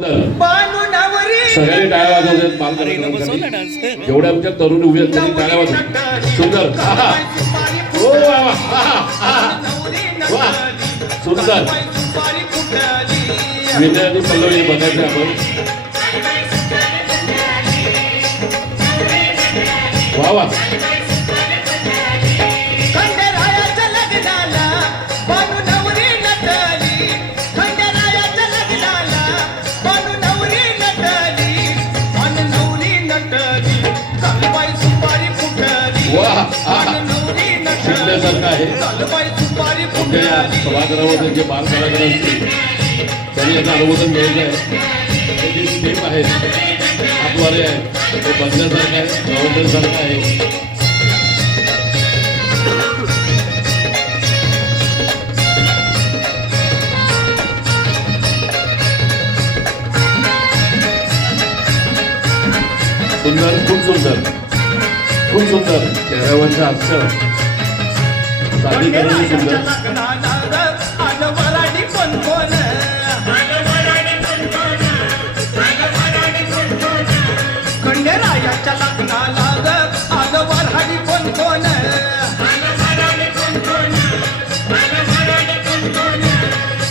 सगळ्यांनी टाळ्या वाजवतात बालकांनी जेवढ्या आमच्या तरुण उभे आहेत त्यांनी टाळ्या वाजवतात. सुंदर हो वा सुंदर विनय आणि पल्लवी बघायचं आपण वा वा शिकण्यासारखं आहे. आपल्या सभागृहामध्ये जे बाल कलाकार असतील त्यांनी याचं अनुमोदन घ्यायचं आहे. त्याची स्टेप आहेत हातवारे आहेत ते बघण्यासारखं आहे प्रवर्तनासारखं आहे. सुंदर खूप सुंदर खूप सुंदर चेहऱ्यावरचं हास्य सादरीकरण सुंदर. खंडेरायाच्या लग्नाला आलं वऱ्हाडी कोण कोण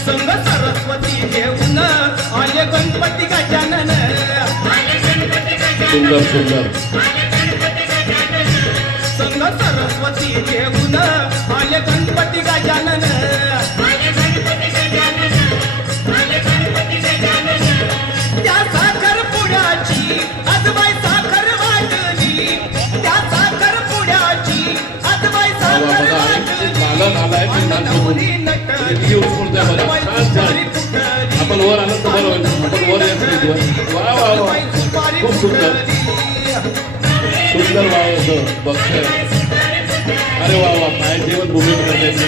संग सरस्वती घेऊन आले गणपती गजानन. सुंदर सुंदर संग सरस्वती घेऊन आले गणपती गजानन. त्या साखर पुड्याची आजबाई साखर वाटली. त्या साखर पुड्याची आजबाई साखर आपण वर आलं तर बरं होईल. आपण वर यायचं वा वा वा खूप सुंदर सुंदर वाव बघतोय. अरे वा वा पाय जेवण भूमिका करण्याची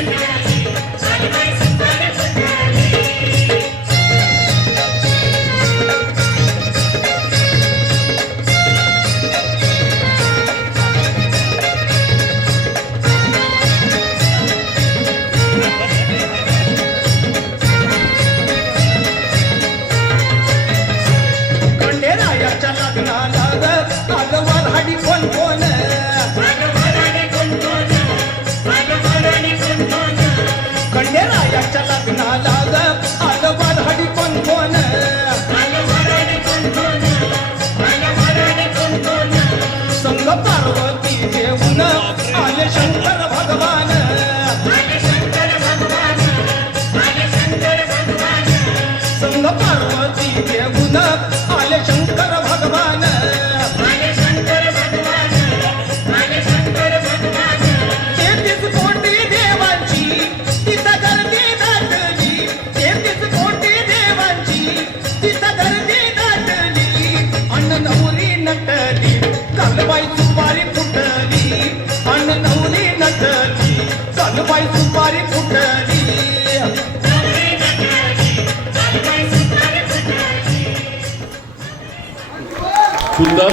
खंडेरायाच्या लग्नाला आलं वऱ्हाडी कोण कोण खंडेरायाच्या लग्नाला आलं वऱ्हाडी कोण कोण संग पार्वती घेऊन आले शंकर भगवान. संग पार्वती घेऊन आले शंकर भगवान. तेहतीस कोटी देवांची तिथं गर्दी दाटली. तेहतीस कोटी देवांची तिथं गर्दी दाटली. अन्न नवरी नटली कालबाई सुपारी फुटली. अन्न नवरी नटली कालबाई सुपारी फुटली. सुंदर